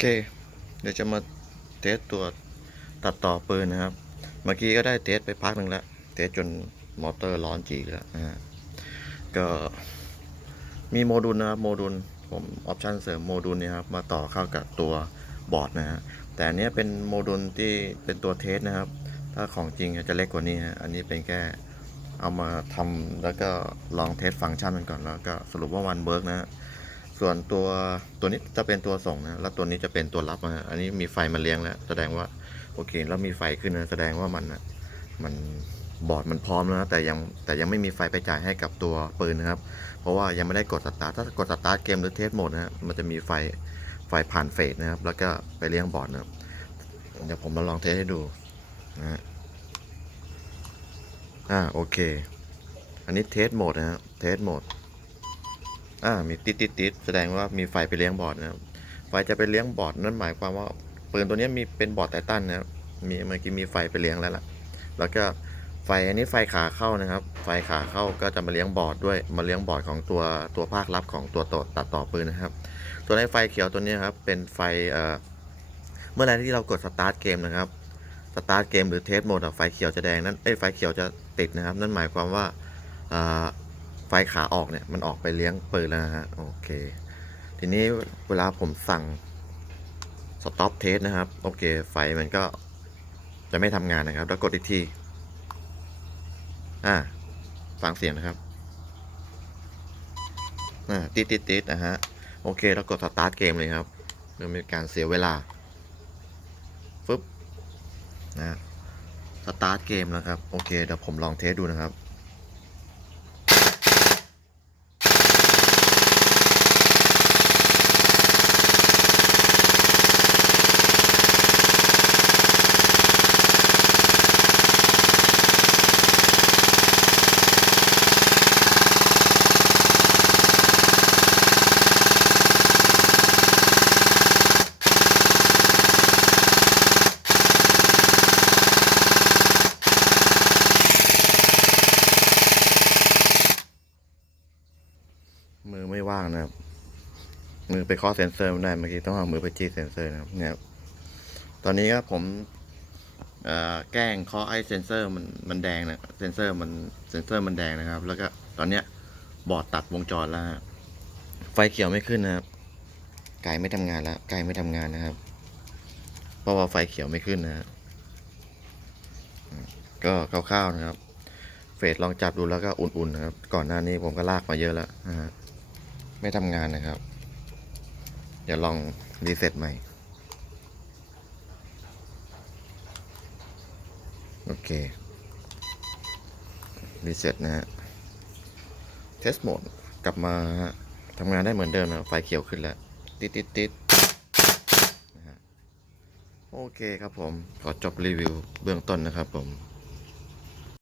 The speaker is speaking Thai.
เค เดี๋ยวจะมาเทสตัวตัดต่อปืนนะครับ เมื่อกี้ก็ได้เทสไปพักหนึ่งแล้ว เทสจนมอเตอร์ร้อนจีแล้วนะฮะก็มีโมดูลนะครับโมดูลผมออปชันเสริมโมดูลนี่ครับมาต่อเข้ากับตัวบอร์ดนะฮะแต่อันเนี้ยเป็นโมดูลที่เป็นตัวเทสนะครับ ถ้าของจริงจะเล็กกว่านี้ฮะอันนี้เป็นแค่เอามาทำแล้วก็ลองเทสฟังก์ชันมันก่อนแล้วก็สรุปว่ามันเบิร์กนะฮะ ส่วนตัวตัวนี้จะเป็นตัวส่งนะแล้วตัวนี้จะเป็นตัวรับนะอันนี้มีไฟมาเลี้ยงแล้ว แสดงว่าโอเค แล้วมีไฟขึ้นนะแสดงว่ามันนะมันบอร์ดมันพร้อมแล้วนะแต่ยังแต่ยังไม่มีไฟไปจ่ายให้กับตัวปืนนะครับ เพราะว่ายังไม่ได้กดสตาร์ทถ้ากดสตาร์ทเกมหรือเทสโหมดนะมันจะมีไฟไฟผ่านเฟสนะครับ แล้วก็ไปเลี้ยงบอร์ดนะครับเดี๋ยวผมมาลองเทสให้ดูนะฮะอ่าโอเค อันนี้เทสโหมดนะฮะเทสโหมด อ่ามีติดติดติดแสดงว่ามีไฟไปเลี้ยงบอร์ดนะครับไฟจะไปเลี้ยงบอร์ดนั่นหมายความว่าปืนตัวนี้มีเป็นบอร์ดไททันนะครับมีเมื่อกี้มีไฟไปเลี้ยงแล้วล่ะ แล้วก็ไฟอันนี้ไฟขาเข้านะครับ ไฟขาเข้าก็จะมาเลี้ยงบอร์ดด้วยมาเลี้ยงบอร์ดของตัวตัวภาครับของตัวตัดต่อปืนนะครับ ตัวในไฟเขียวตัวนี้ครับเป็นไฟเอ่อเมื่อไรที่เรากดสตาร์ทเกมนะครับสตาร์ทเกมหรือเทสโหมดไฟเขียวจะแดงนั่นเอ้ไฟเขียวจะติดนะครับ นั่นหมายความว่าอ่า ไฟขาออกเนี่ยมันออกไปเลี้ยงปืนแล้วนะฮะโอเค ทีนี้เวลาผมสั่งสต็อปเทสนะครับ โอเค ไฟมันก็จะไม่ทำงานนะครับ แล้วกดอีกที อ่าฟังเสียงนะครับ อ่าติดติดติดนะฮะ โอเค แล้วกดสตาร์ทเกมเลยครับเพื่อไม่เป็นการเสียเวลาฟึบนะสตาร์ทเกมนะครับ โอเค เดี๋ยวผมลองเทสดูนะครับ มือไม่ว่างนะครับ มือไปเคาะเซ็นเซอร์ไม่ได้เมื่อกี้ต้องเอามือไปจี้เซ็นเซอร์นะครับ เนี่ยตอนนี้ก็ผมแกล้งเคาะไอเซ็นเซอร์มันมันแดงนะเซ็นเซอร์มันเซ็นเซอร์มันแดงนะครับ แล้วก็ตอนเนี้ยบอร์ดตัดวงจรแล้วไฟเขียวไม่ขึ้นนะครับไก่ไม่ทำงานแล้วไก่ไม่ทำงานนะครับ เพราะว่าไฟเขียวไม่ขึ้นนะฮะก็คร่าวๆนะครับ เฟสลองจับดูแล้วก็อุ่นๆนะครับ ก่อนหน้านี้ผมก็ลากมาเยอะแล้วนะฮะ ไม่ทำงานนะครับ เดี๋ยวลองรีเซ็ตใหม่ โอเครีเซ็ตนะฮะเทสโหมดกลับมาทำงานได้เหมือนเดิมนะไฟเขียวขึ้นแล้ว ติดติดติดโอเคครับผม ขอจบรีวิวเบื้องต้นนะครับผม